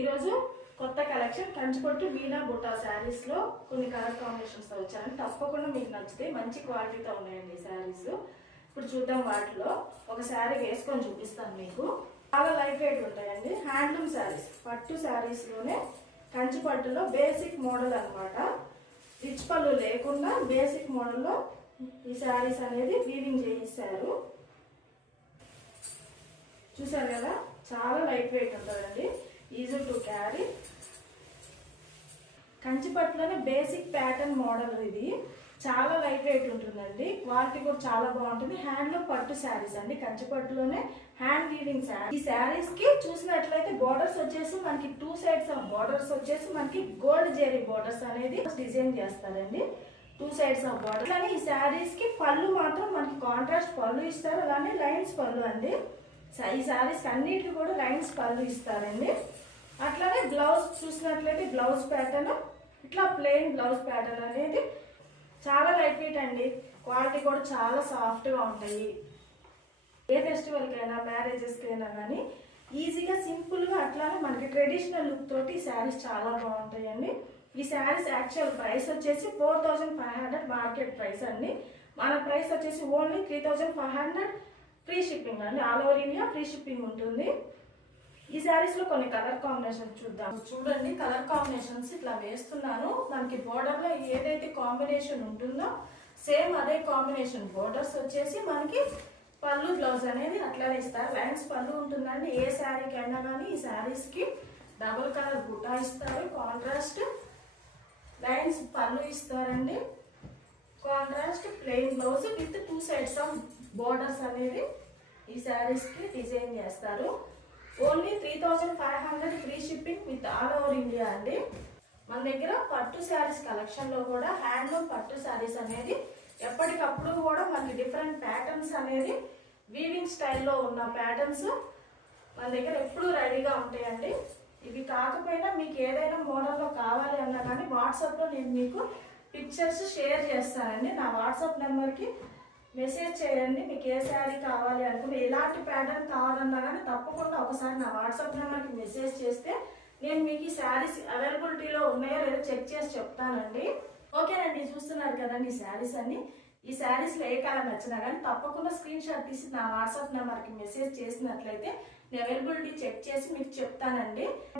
ఈరోజు కొత్త కలెక్షన్ కంచిపట్టు వీణా బుట్టా శారీస్ లో కొన్ని కలర్ కాంబినేషన్స్ తో వచ్చాను. తప్పకుండా మీకు నచ్చితే మంచి క్వాలిటీతో ఉన్నాయండి ఈ శారీస్. ఇప్పుడు చూద్దాం. వాటిలో ఒక శారీ వేసుకొని చూపిస్తాను మీకు. చాలా లైట్ వెయిట్ ఉంటాయండి. హ్యాండ్లూమ్ శారీస్, పట్టు శారీస్ లోనే కంచిపట్టులో బేసిక్ మోడల్ అన్నమాట. రిచ్ పళ్ళు లేకుండా బేసిక్ మోడల్లో ఈ శారీస్ అనేది వీవింగ్ చేయిస్తారు. చూసారు కదా, చాలా లైట్ వెయిట్ ఉంటుందండి. Easy to carry. కంచిపట్టులోనే బేసిక్ ప్యాటర్న్ మోడల్ ఇది. చాలా లైట్ వెయిట్ ఉంటుందండి. క్వాలిటీ కూడా చాలా బాగుంటుంది. హ్యాండ్లూమ్ పట్టు శారీస్ అండి. కంచిపట్టులోనే హ్యాండ్ వీవింగ్ శారీ. ఈ శారీస్ కి చూసినట్లయితే బోర్డర్స్ వచ్చేసి మనకి 2 సైడ్స్ ఆఫ్ బోర్డర్స్ వచ్చేసి మనకి గోల్డ్ జెరీ బోర్డర్స్ అనేది డిజైన్ చేస్తారండి. 2 సైడ్స్ ఆఫ్ బోర్డర్. అలానే ఈ శారీస్ కి పళ్ళు మాత్రం మనకి కాంట్రాస్ట్ పళ్ళు ఇస్తారు. అలానే లైన్స్ పళ్ళు అండి. ఈ శారీస్ అన్నిటికీ కూడా లైన్స్ పళ్ళు ఇస్తారండి. అట్లానే బ్లౌజ్ చూసినట్లయితే బ్లౌజ్ ప్యాటర్న్ ఇట్లా ప్లెయిన్ బ్లౌజ్ ప్యాటర్న్ అనేది చాలా లైట్ వెయిట్ అండి. క్వాలిటీ కూడా చాలా సాఫ్ట్గా ఉంటాయి. ఏ ఫెస్టివల్కైనా మ్యారేజెస్కైనా కానీ ఈజీగా సింపుల్గా అట్లానే మనకి ట్రెడిషనల్ లుక్ తోటి ఈ శారీస్ చాలా బాగుంటాయండి. ఈ శారీస్ యాక్చువల్ ప్రైస్ వచ్చేసి 4500 మార్కెట్ ప్రైస్ అండి. మన ప్రైస్ వచ్చేసి ఓన్లీ 3500 ఫ్రీ షిప్పింగ్ అండి. All over India free shipping ఉంటుంది. ఈ శారీస్ లో కొన్ని కలర్ కాంబినేషన్ చూద్దాం. చూడండి, కలర్ కాంబినేషన్స్ ఇట్లా వేస్తున్నాను. మనకి బోర్డర్ లో ఏదైతే కాంబినేషన్ ఉంటుందో సేమ్ అదే కాంబినేషన్ బోర్డర్స్ వచ్చేసి మనకి పళ్ళు బ్లౌజ్ అనేది అట్లానే ఇస్తారు. లైన్స్ పళ్ళు ఉంటుందండి. ఏ శారీకి అయినా కానీ ఈ శారీస్ కి డబుల్ కలర్ బుట్టా ఇస్తారు. కాంట్రాస్ట్ లైన్స్ పళ్ళు ఇస్తారండి. Contrast plain blouse with 2 sides of borders అనేది ఈ శారీస్ కి డిజైన్ చేస్తారు. Only 3500 free shipping with all over India అండి. మన దగ్గర పట్టు శారీస్ కలెక్షన్ లో కూడా హ్యాండ్లూమ్ పట్టు శారీస్ అనేది ఎప్పటికప్పుడు కూడా మనకి డిఫరెంట్ ప్యాటర్న్స్ అనేది వీవింగ్ స్టైల్లో ఉన్న ప్యాటర్న్స్ మన దగ్గర ఎప్పుడు రెడీగా ఉంటాయండి. ఇవి కాకపోయినా మీకు ఏదైనా మోడల్లో కావాలి అన్నా కానీ వాట్సాప్లో నేను మీకు పిక్చర్స్ షేర్ చేస్తానండి. నా వాట్సాప్ నెంబర్కి మెసేజ్ చేయండి. మీకు ఏ శారీ కావాలి అనుకుంటే ఎలాంటి ప్యాటర్న్ కావాలన్నా కానీ తప్పకుండా ఒకసారి నా వాట్సాప్ నెంబర్కి మెసేజ్ చేస్తే నేను మీకు ఈ శారీస్ అవైలబిలిటీలో ఉన్నాయో లేదో చెక్ చేసి చెప్తానండి. ఓకేనండి, చూస్తున్నారు కదండి ఈ శారీస్ అన్ని. ఈ శారీస్లో ఏ కలర్ నచ్చినా కానీ తప్పకుండా స్క్రీన్ షాట్ తీసి నా వాట్సాప్ నెంబర్కి మెసేజ్ చేసినట్లయితే నేను అవైలబిలిటీ చెక్ చేసి మీకు చెప్తానండి.